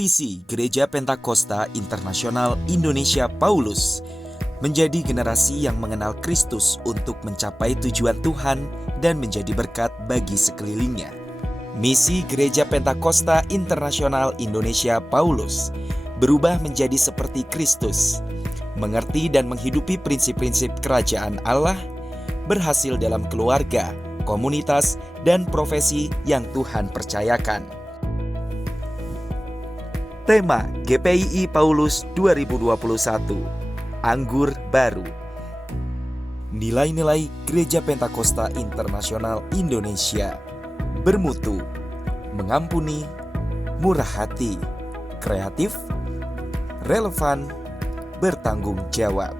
Visi Gereja Pentakosta Internasional Indonesia Paulus menjadi generasi yang mengenal Kristus untuk mencapai tujuan Tuhan dan menjadi berkat bagi sekelilingnya. Misi Gereja Pentakosta Internasional Indonesia Paulus berubah menjadi seperti Kristus, mengerti dan menghidupi prinsip-prinsip kerajaan Allah, berhasil dalam keluarga, komunitas, dan profesi yang Tuhan percayakan. Tema GPII Paulus 2021, Anggur Baru. Nilai-nilai Gereja Pentakosta Internasional Indonesia: bermutu, mengampuni, murah hati, kreatif, relevan, bertanggung jawab.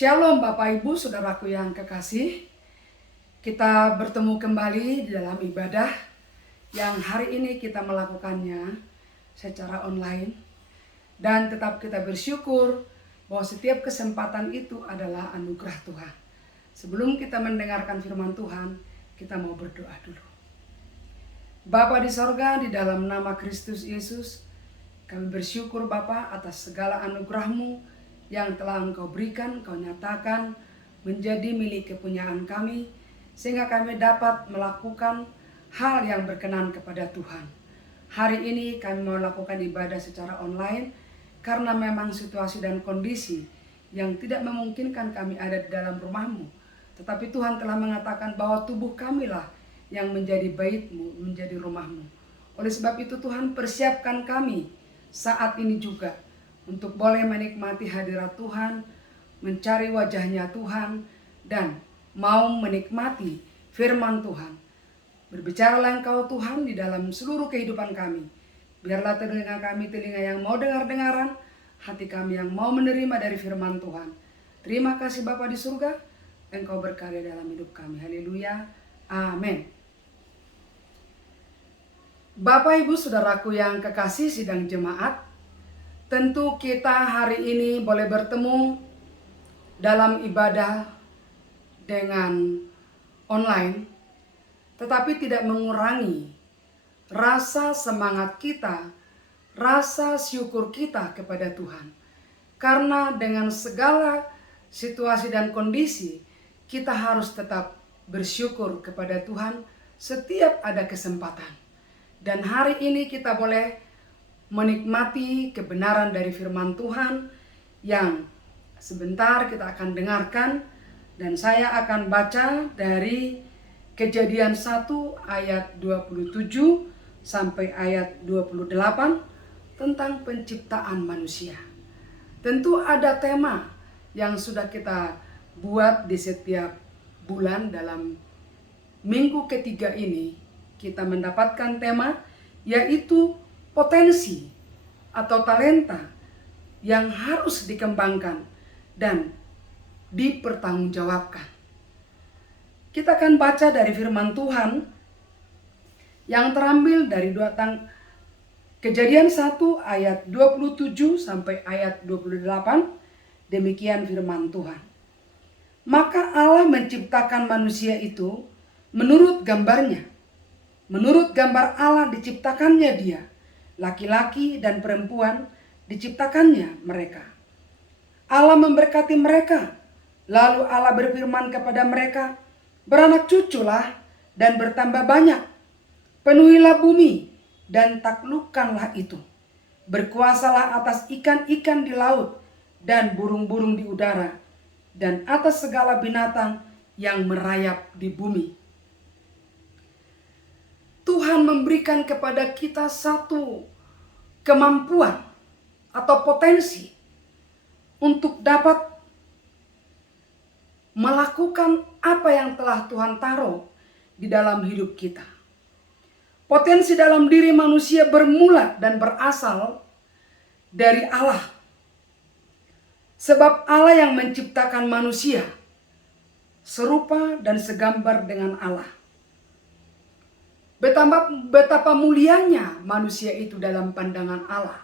Shalom Bapak Ibu Saudaraku yang kekasih. Kita bertemu kembali di dalam ibadah yang hari ini kita melakukannya secara online. Dan tetap kita bersyukur bahwa setiap kesempatan itu adalah anugerah Tuhan. Sebelum kita mendengarkan firman Tuhan, kita mau berdoa dulu. Bapa di sorga, di dalam nama Kristus Yesus, kami bersyukur Bapa atas segala anugerah-Mu yang telah Engkau berikan, Engkau nyatakan menjadi milik kepunyaan kami, sehingga kami dapat melakukan hal yang berkenan kepada Tuhan. Hari ini kami mau lakukan ibadah secara online, karena memang situasi dan kondisi yang tidak memungkinkan kami ada di dalam rumah-Mu. Tetapi Tuhan telah mengatakan bahwa tubuh kamilah yang menjadi bait-Mu, menjadi rumah-Mu. Oleh sebab itu Tuhan persiapkan kami saat ini juga untuk boleh menikmati hadirat Tuhan, mencari wajahnya Tuhan, dan mau menikmati firman Tuhan. Berbicaralah Engkau Tuhan di dalam seluruh kehidupan kami. Biarlah telinga kami telinga yang mau dengar-dengaran, hati kami yang mau menerima dari firman Tuhan. Terima kasih Bapa di surga, Engkau berkarya dalam hidup kami. Haleluya, amin. Bapak Ibu Saudaraku yang kekasih sidang jemaat, tentu kita hari ini boleh bertemu dalam ibadah dengan online, tetapi tidak mengurangi rasa semangat kita, rasa syukur kita kepada Tuhan. Karena dengan segala situasi dan kondisi, kita harus tetap bersyukur kepada Tuhan setiap ada kesempatan. Dan hari ini kita boleh menikmati kebenaran dari firman Tuhan yang sebentar kita akan dengarkan, dan saya akan baca dari Kejadian 1 ayat 27 sampai ayat 28 tentang penciptaan manusia. Tentu ada tema yang sudah kita buat di setiap bulan. Dalam minggu ketiga ini kita mendapatkan tema yaitu potensi atau talenta yang harus dikembangkan dan dipertanggungjawabkan. Kita akan baca dari firman Tuhan yang terambil dari Kejadian 1 ayat 27 sampai ayat 28. Demikian firman Tuhan. Maka Allah menciptakan manusia itu menurut gambarnya. Menurut gambar Allah diciptakannya dia. Laki-laki dan perempuan diciptakannya mereka. Allah memberkati mereka. Lalu Allah berfirman kepada mereka, beranak cuculah dan bertambah banyak. Penuhilah bumi dan taklukkanlah itu. Berkuasalah atas ikan-ikan di laut dan burung-burung di udara, dan atas segala binatang yang merayap di bumi. Tuhan memberikan kepada kita satu kemampuan atau potensi untuk dapat melakukan apa yang telah Tuhan taruh di dalam hidup kita. Potensi dalam diri manusia bermula dan berasal dari Allah. Sebab Allah yang menciptakan manusia serupa dan segambar dengan Allah. Betapa mulianya manusia itu dalam pandangan Allah.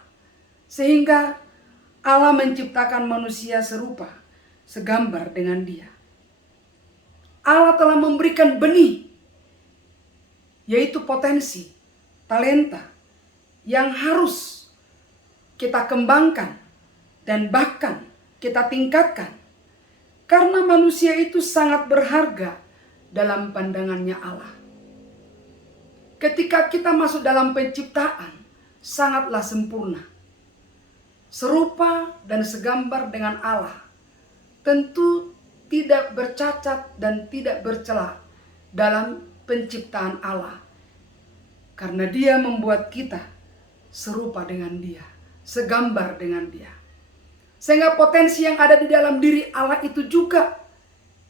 Sehingga Allah menciptakan manusia serupa, segambar dengan dia. Allah telah memberikan benih, yaitu potensi, talenta, yang harus kita kembangkan dan bahkan kita tingkatkan. Karena manusia itu sangat berharga dalam pandangannya Allah. Ketika kita masuk dalam penciptaan, sangatlah sempurna. Serupa dan segambar dengan Allah. Tentu tidak bercacat dan tidak bercela dalam penciptaan Allah. Karena dia membuat kita serupa dengan dia, segambar dengan dia. Sehingga potensi yang ada di dalam diri Allah itu juga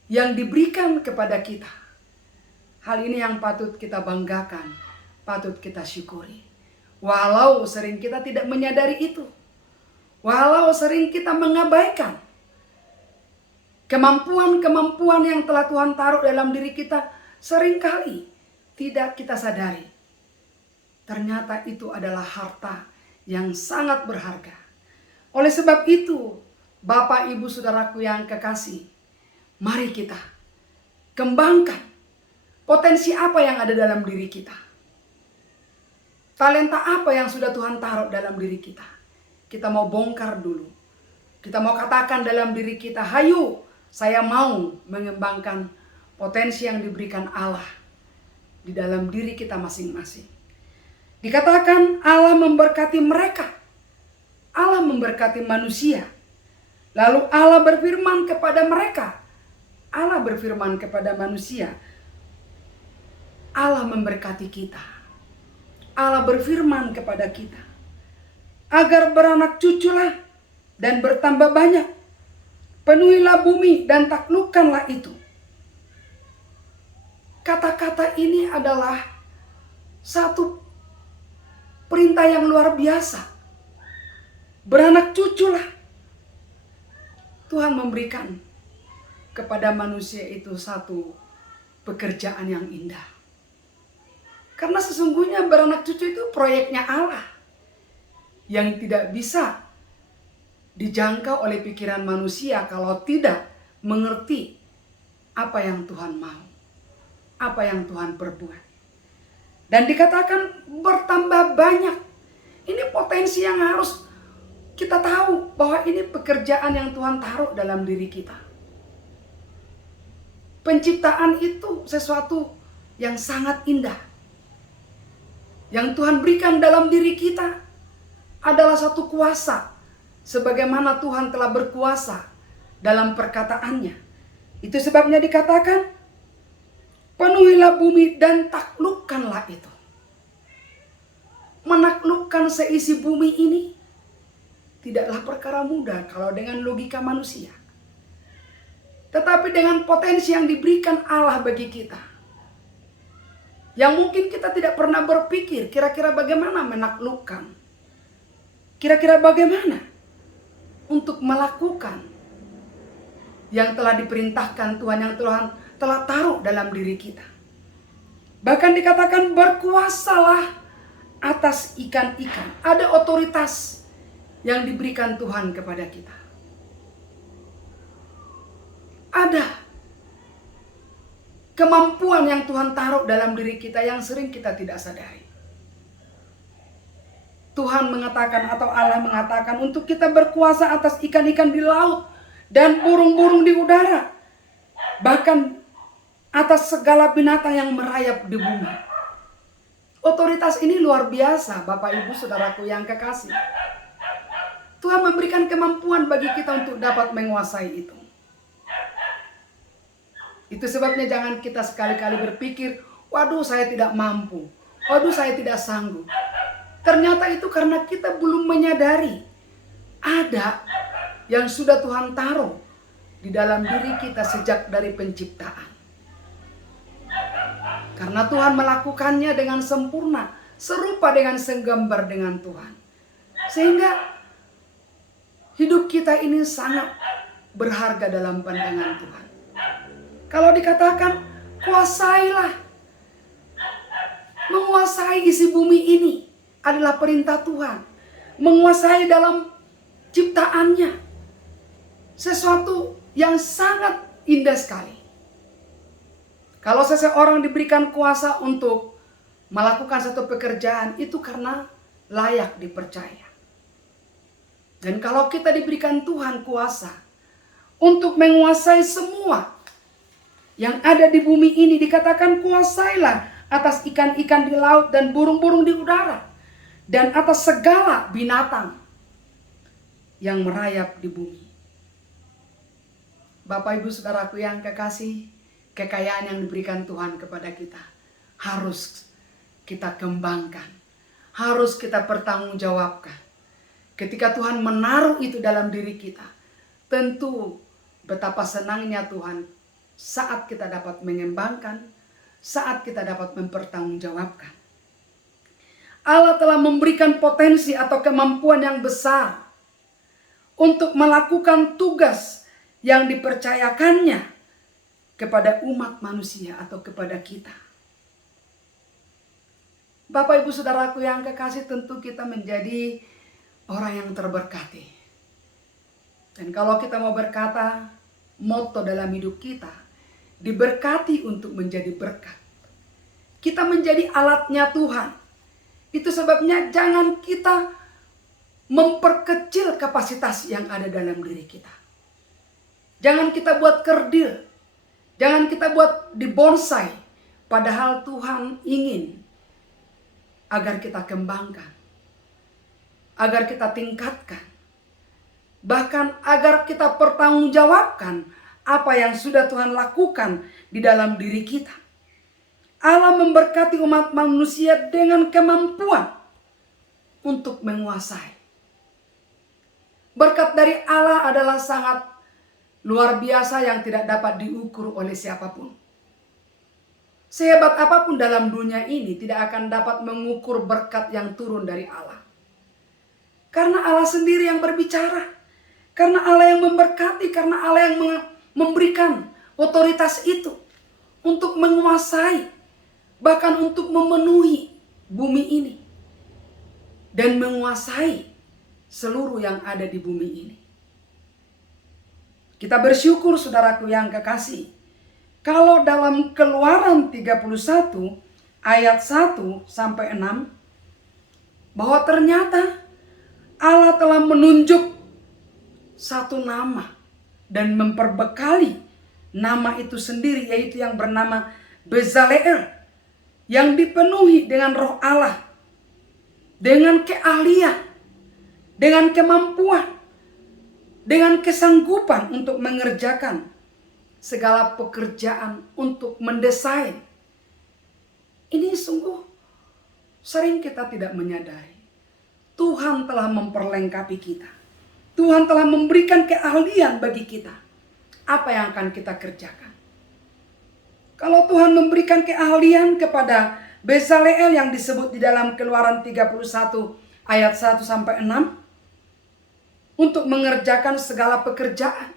yang diberikan kepada kita. Hal ini yang patut kita banggakan, patut kita syukuri. Walau sering kita tidak menyadari itu. Walau sering kita mengabaikan. Kemampuan-kemampuan yang telah Tuhan taruh dalam diri kita seringkali tidak kita sadari. Ternyata itu adalah harta yang sangat berharga. Oleh sebab itu, Bapak, Ibu, Saudaraku yang kekasih, mari kita kembangkan potensi apa yang ada dalam diri kita. Talenta apa yang sudah Tuhan taruh dalam diri kita. Kita mau bongkar dulu. Kita mau katakan dalam diri kita, hayu, saya mau mengembangkan potensi yang diberikan Allah di dalam diri kita masing-masing. Dikatakan Allah memberkati mereka. Allah memberkati manusia. Lalu Allah berfirman kepada mereka. Allah berfirman kepada manusia. Allah memberkati kita. Allah berfirman kepada kita. Agar beranak cuculah dan bertambah banyak. Penuhilah bumi dan taklukkanlah itu. Kata-kata ini adalah satu perintah yang luar biasa. Beranak cuculah. Tuhan memberikan kepada manusia itu satu pekerjaan yang indah. Karena sesungguhnya beranak cucu itu proyeknya Allah. Yang tidak bisa dijangkau oleh pikiran manusia kalau tidak mengerti apa yang Tuhan mau. Apa yang Tuhan perbuat. Dan dikatakan bertambah banyak. Ini potensi yang harus kita tahu bahwa ini pekerjaan yang Tuhan taruh dalam diri kita. Penciptaan itu sesuatu yang sangat indah. Yang Tuhan berikan dalam diri kita adalah satu kuasa. Sebagaimana Tuhan telah berkuasa dalam perkataannya. Itu sebabnya dikatakan, penuhilah bumi dan taklukkanlah itu. Menaklukkan seisi bumi ini tidaklah perkara mudah kalau dengan logika manusia. Tetapi dengan potensi yang diberikan Allah bagi kita. Yang mungkin kita tidak pernah berpikir kira-kira bagaimana menaklukkan. Kira-kira bagaimana untuk melakukan yang telah diperintahkan Tuhan, yang Tuhan telah taruh dalam diri kita. Bahkan dikatakan berkuasalah atas ikan-ikan. Ada otoritas yang diberikan Tuhan kepada kita. Ada kemampuan yang Tuhan taruh dalam diri kita yang sering kita tidak sadari. Tuhan mengatakan atau Allah mengatakan untuk kita berkuasa atas ikan-ikan di laut dan burung-burung di udara. Bahkan atas segala binatang yang merayap di bumi. Otoritas ini luar biasa, Bapak Ibu Saudaraku yang kekasih. Tuhan memberikan kemampuan bagi kita untuk dapat menguasai itu. Itu sebabnya jangan kita sekali-kali berpikir, waduh saya tidak mampu, waduh saya tidak sanggup. Ternyata itu karena kita belum menyadari ada yang sudah Tuhan taruh di dalam diri kita sejak dari penciptaan. Karena Tuhan melakukannya dengan sempurna, serupa dengan segambar dengan Tuhan. Sehingga hidup kita ini sangat berharga dalam pandangan Tuhan. Kalau dikatakan kuasailah, menguasai isi bumi ini adalah perintah Tuhan. Menguasai dalam ciptaannya. Sesuatu yang sangat indah sekali. Kalau seseorang diberikan kuasa untuk melakukan satu pekerjaan, itu karena layak dipercaya. Dan kalau kita diberikan Tuhan kuasa untuk menguasai semua yang ada di bumi ini, dikatakan kuasailah atas ikan-ikan di laut dan burung-burung di udara. Dan atas segala binatang yang merayap di bumi. Bapak Ibu Saudaraku yang kekasih, kekayaan yang diberikan Tuhan kepada kita harus kita kembangkan. Harus kita pertanggungjawabkan. Ketika Tuhan menaruh itu dalam diri kita, tentu betapa senangnya Tuhan saat kita dapat mengembangkan, saat kita dapat mempertanggungjawabkan. Allah telah memberikan potensi atau kemampuan yang besar untuk melakukan tugas yang dipercayakannya kepada umat manusia atau kepada kita. Bapak Ibu Saudaraku yang kekasih, tentu kita menjadi orang yang terberkati. Dan kalau kita mau berkata, moto dalam hidup kita, diberkati untuk menjadi berkat. Kita menjadi alatnya Tuhan. Itu sebabnya jangan kita memperkecil kapasitas yang ada dalam diri kita. Jangan kita buat kerdil. Jangan kita buat dibonsai. Padahal Tuhan ingin agar kita kembangkan. Agar kita tingkatkan. Bahkan agar kita pertanggungjawabkan apa yang sudah Tuhan lakukan di dalam diri kita. Allah memberkati umat manusia dengan kemampuan untuk menguasai. Berkat dari Allah adalah sangat luar biasa yang tidak dapat diukur oleh siapapun. Sehebat apapun dalam dunia ini tidak akan dapat mengukur berkat yang turun dari Allah. Karena Allah sendiri yang berbicara. Karena Allah yang memberkati, karena Allah yang memberikan otoritas itu untuk menguasai, bahkan untuk memenuhi bumi ini dan menguasai seluruh yang ada di bumi ini. Kita bersyukur saudaraku yang kekasih, kalau dalam Keluaran 31 ayat 1 sampai 6 bahwa ternyata Allah telah menunjuk satu nama dan memperbekali nama itu sendiri, yaitu yang bernama Bezaleel, yang dipenuhi dengan roh Allah, dengan keahlian, dengan kemampuan, dengan kesanggupan untuk mengerjakan segala pekerjaan, untuk mendesain. Ini sungguh sering kita tidak menyadari. Tuhan telah memperlengkapi kita. Tuhan telah memberikan keahlian bagi kita. Apa yang akan kita kerjakan? Kalau Tuhan memberikan keahlian kepada Bezaleel yang disebut di dalam Keluaran 31 ayat 1 sampai 6 untuk mengerjakan segala pekerjaan,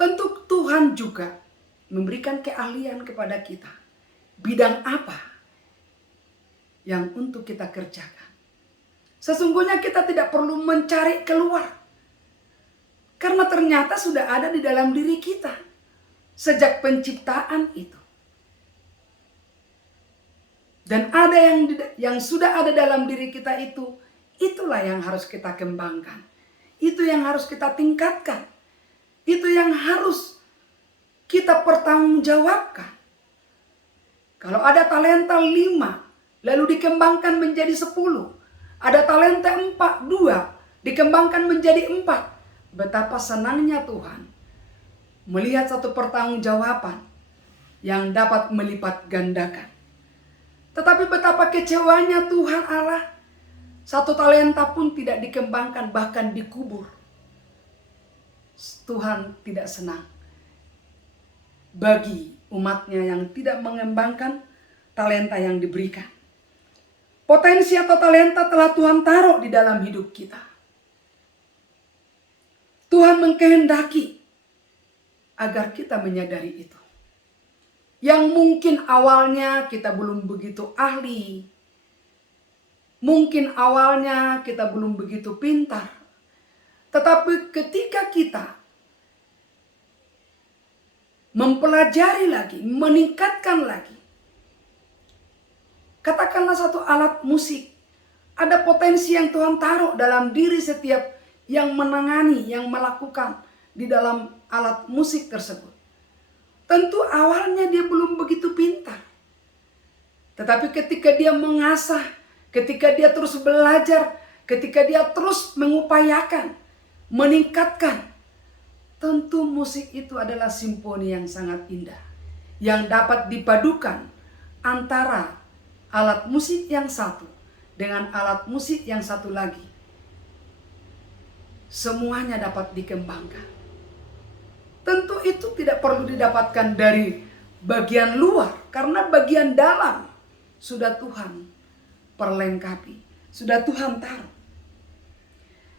tentu Tuhan juga memberikan keahlian kepada kita. Bidang apa yang untuk kita kerjakan? Sesungguhnya kita tidak perlu mencari keluar. Karena ternyata sudah ada di dalam diri kita. Sejak penciptaan itu. Dan ada yang sudah ada dalam diri kita itu. Itulah yang harus kita kembangkan. Itu yang harus kita tingkatkan. Itu yang harus kita pertanggungjawabkan. Kalau ada talenta 5, lalu dikembangkan menjadi 10. Ada talenta 4, 2, dikembangkan menjadi 4. Betapa senangnya Tuhan melihat satu pertanggungjawaban yang dapat melipat gandakan. Tetapi betapa kecewanya Tuhan Allah, satu talenta pun tidak dikembangkan, bahkan dikubur. Tuhan tidak senang bagi umatnya yang tidak mengembangkan talenta yang diberikan. Potensi atau talenta telah Tuhan taruh di dalam hidup kita. Tuhan mengkehendaki agar kita menyadari itu. Yang mungkin awalnya kita belum begitu ahli. Mungkin awalnya kita belum begitu pintar. Tetapi ketika kita mempelajari lagi, meningkatkan lagi. Katakanlah satu alat musik. Ada potensi yang Tuhan taruh dalam diri setiap yang menangani, yang melakukan di dalam alat musik tersebut. Tentu awalnya dia belum begitu pintar. Tetapi ketika dia mengasah, ketika dia terus belajar, ketika dia terus mengupayakan, meningkatkan, tentu musik itu adalah simfoni yang sangat indah. Yang dapat dipadukan antara alat musik yang satu dengan alat musik yang satu lagi. Semuanya dapat dikembangkan. Tentu itu tidak perlu didapatkan dari bagian luar, karena bagian dalam sudah Tuhan perlengkapi, sudah Tuhan taruh.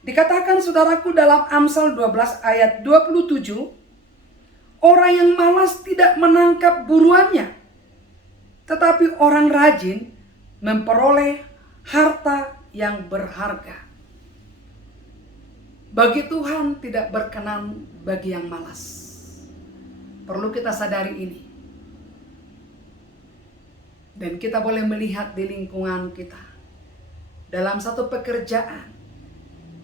Dikatakan saudaraku dalam Amsal 12 ayat 27, orang yang malas tidak menangkap buruannya, tetapi orang rajin memperoleh harta yang berharga. Bagi Tuhan tidak berkenan bagi yang malas. Perlu kita sadari ini. Dan kita boleh melihat di lingkungan kita. Dalam satu pekerjaan,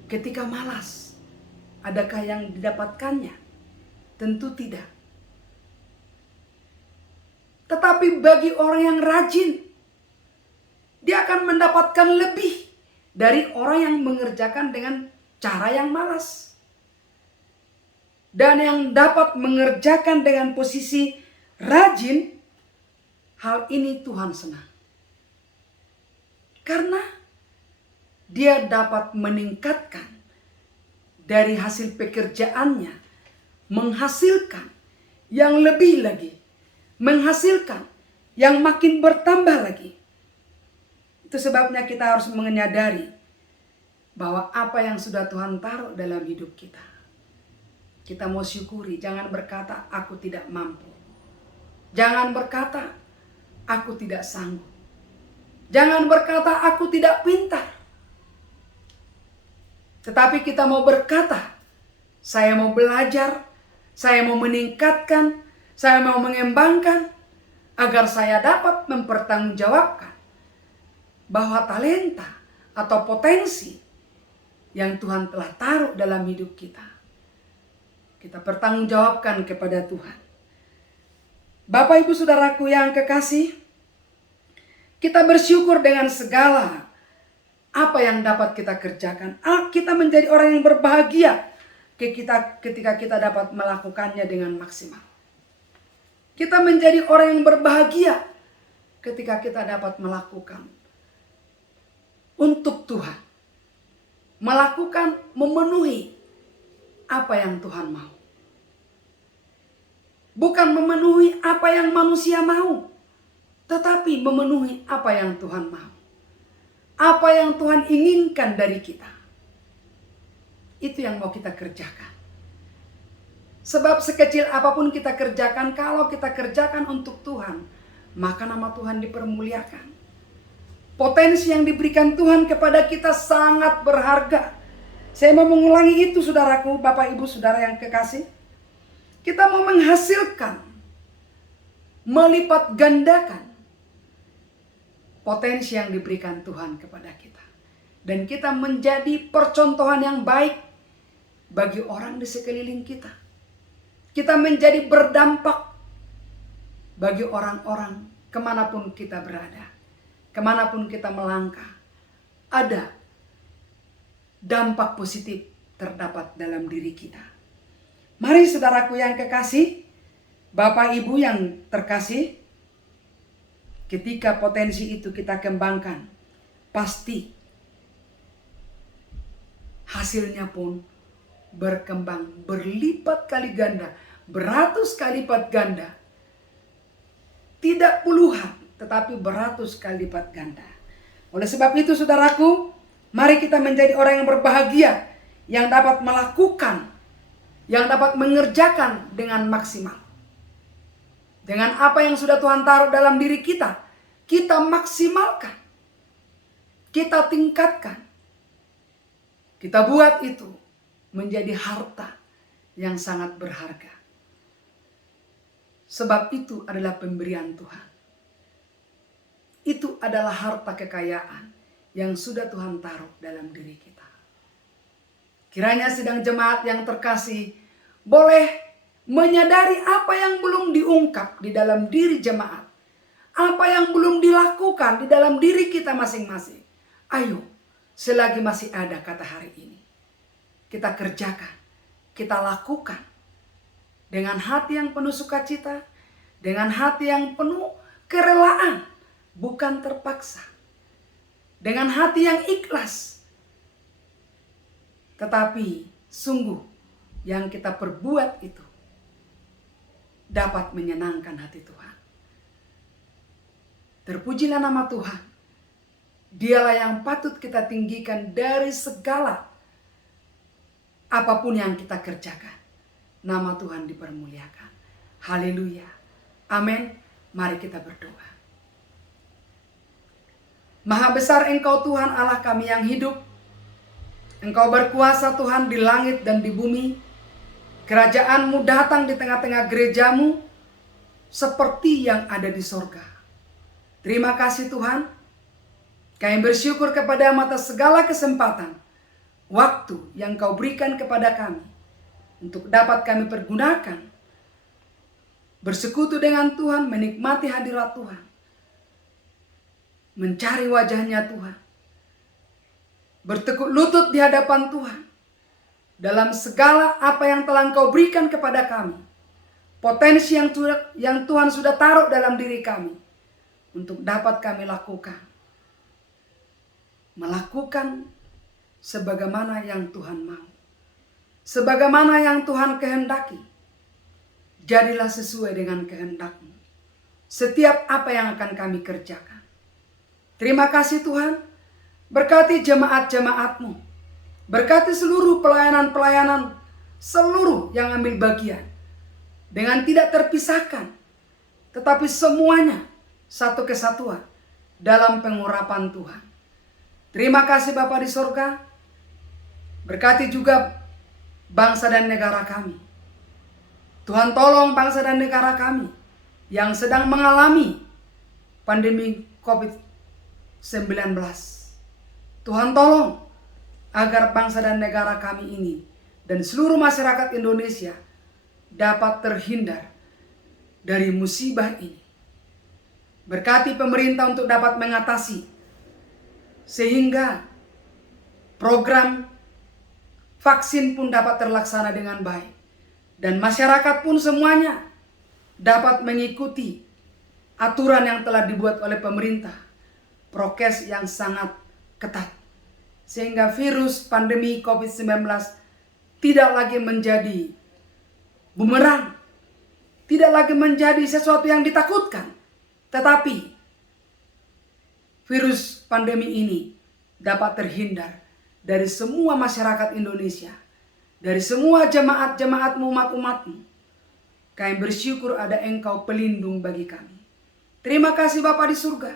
ketika malas, adakah yang didapatkannya? Tentu tidak. Tetapi bagi orang yang rajin, dia akan mendapatkan lebih dari orang yang mengerjakan dengan cara yang malas. Dan yang dapat mengerjakan dengan posisi rajin, hal ini Tuhan senang. Karena dia dapat meningkatkan dari hasil pekerjaannya, menghasilkan yang lebih lagi, menghasilkan yang makin bertambah lagi. Itu sebabnya kita harus menyadari bahwa apa yang sudah Tuhan taruh dalam hidup kita, kita mau syukuri. Jangan berkata aku tidak mampu. Jangan berkata aku tidak sanggup. Jangan berkata aku tidak pintar. Tetapi kita mau berkata, saya mau belajar, saya mau meningkatkan, saya mau mengembangkan, agar saya dapat mempertanggungjawabkan bahwa talenta atau potensi yang Tuhan telah taruh dalam hidup kita, kita pertanggungjawabkan kepada Tuhan. Bapak Ibu Saudaraku yang kekasih, kita bersyukur dengan segala apa yang dapat kita kerjakan. Kita menjadi orang yang berbahagia ketika kita dapat melakukannya dengan maksimal. Kita menjadi orang yang berbahagia ketika kita dapat melakukan untuk Tuhan. Melakukan, memenuhi apa yang Tuhan mau. Bukan memenuhi apa yang manusia mau, tetapi memenuhi apa yang Tuhan mau. Apa yang Tuhan inginkan dari kita, itu yang mau kita kerjakan. Sebab sekecil apapun kita kerjakan, kalau kita kerjakan untuk Tuhan, maka nama Tuhan dipermuliakan. Potensi yang diberikan Tuhan kepada kita sangat berharga. Saya mau mengulangi itu saudaraku, Bapak Ibu Saudara yang kekasih. Kita mau menghasilkan, melipat gandakan potensi yang diberikan Tuhan kepada kita. Dan kita menjadi percontohan yang baik bagi orang di sekeliling kita. Kita menjadi berdampak bagi orang-orang kemanapun kita berada. Kemanapun kita melangkah, ada dampak positif terdapat dalam diri kita. Mari saudaraku yang kekasih, Bapak Ibu yang terkasih, ketika potensi itu kita kembangkan, pasti hasilnya pun berkembang berlipat kali ganda, beratus kali lipat ganda. Tidak puluhan, tetapi beratus kali lipat ganda. Oleh sebab itu saudaraku, mari kita menjadi orang yang berbahagia, yang dapat melakukan, yang dapat mengerjakan dengan maksimal. Dengan apa yang sudah Tuhan taruh dalam diri kita, kita maksimalkan, kita tingkatkan, kita buat itu menjadi harta yang sangat berharga. Sebab itu adalah pemberian Tuhan. Itu adalah harta kekayaan yang sudah Tuhan taruh dalam diri kita. Kiranya sidang jemaat yang terkasih boleh menyadari apa yang belum diungkap di dalam diri jemaat. Apa yang belum dilakukan di dalam diri kita masing-masing. Ayo, selagi masih ada kata hari ini, kita kerjakan, kita lakukan. Dengan hati yang penuh sukacita, dengan hati yang penuh kerelaan, bukan terpaksa. Dengan hati yang ikhlas. Tetapi sungguh yang kita perbuat itu dapat menyenangkan hati Tuhan. Terpujilah nama Tuhan. Dialah yang patut kita tinggikan dari segala apapun yang kita kerjakan. Nama Tuhan dipermuliakan. Haleluya. Amin. Mari kita berdoa. Maha besar Engkau Tuhan Allah kami yang hidup. Engkau berkuasa Tuhan di langit dan di bumi. Kerajaan-Mu datang di tengah-tengah gereja-Mu seperti yang ada di sorga. Terima kasih Tuhan. Kami bersyukur kepada atas segala kesempatan, waktu yang Kau berikan kepada kami untuk dapat kami pergunakan bersekutu dengan Tuhan, menikmati hadirat Tuhan, mencari wajah-Nya Tuhan, bertekuk lutut di hadapan Tuhan dalam segala apa yang telah Engkau berikan kepada kami, potensi yang Tuhan sudah taruh dalam diri kami untuk dapat kami melakukan sebagaimana yang Tuhan mau, sebagaimana yang Tuhan kehendaki. Jadilah sesuai dengan kehendak-Mu setiap apa yang akan kami kerjakan. Terima kasih Tuhan. Berkati jemaat-jemaat-Mu, berkati seluruh pelayanan-pelayanan, seluruh yang ambil bagian dengan tidak terpisahkan, tetapi semuanya satu kesatuan dalam pengurapan Tuhan. Terima kasih Bapa di sorga. Berkati juga bangsa dan negara kami. Tuhan tolong bangsa dan negara kami yang sedang mengalami pandemi COVID-19. Tuhan tolong agar bangsa dan negara kami ini dan seluruh masyarakat Indonesia dapat terhindar dari musibah ini. Berkati pemerintah untuk dapat mengatasi sehingga program vaksin pun dapat terlaksana dengan baik. Dan masyarakat pun semuanya dapat mengikuti aturan yang telah dibuat oleh pemerintah. Prokes yang sangat ketat. Sehingga virus pandemi COVID-19 tidak lagi menjadi bumerang. Tidak lagi menjadi sesuatu yang ditakutkan. Tetapi virus pandemi ini dapat terhindar dari semua masyarakat Indonesia, dari semua jemaat-jemaat-Mu, umat-umat-Mu. Kami bersyukur ada Engkau pelindung bagi kami. Terima kasih Bapa di surga.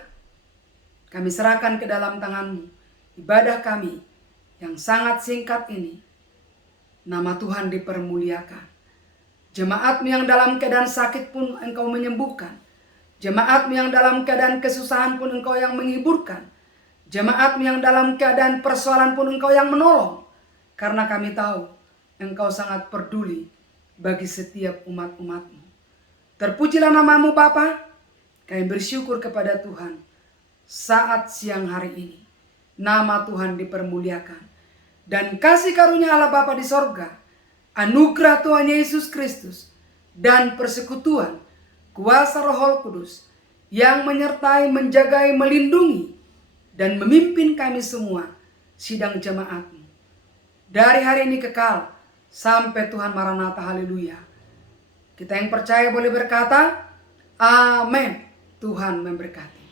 Kami serahkan ke dalam tangan-Mu ibadah kami yang sangat singkat ini. Nama Tuhan dipermuliakan. Jemaat-Mu yang dalam keadaan sakit pun Engkau menyembuhkan. Jemaat-Mu yang dalam keadaan kesusahan pun Engkau yang menghiburkan. Jemaat-Mu yang dalam keadaan persoalan pun Engkau yang menolong. Karena kami tahu Engkau sangat peduli bagi setiap umat-umat-Mu. Terpujilah nama-Mu Bapa. Kami bersyukur kepada Tuhan saat siang hari ini. Nama Tuhan dipermuliakan. Dan kasih karunia Allah Bapa di sorga, anugerah Tuhan Yesus Kristus, dan persekutuan kuasa Roh Kudus yang menyertai, menjagai, melindungi, dan memimpin kami semua sidang jemaat-Mu dari hari ini kekal sampai Tuhan Maranatha. Haleluya. Kita yang percaya boleh berkata, amin. Tuhan memberkati.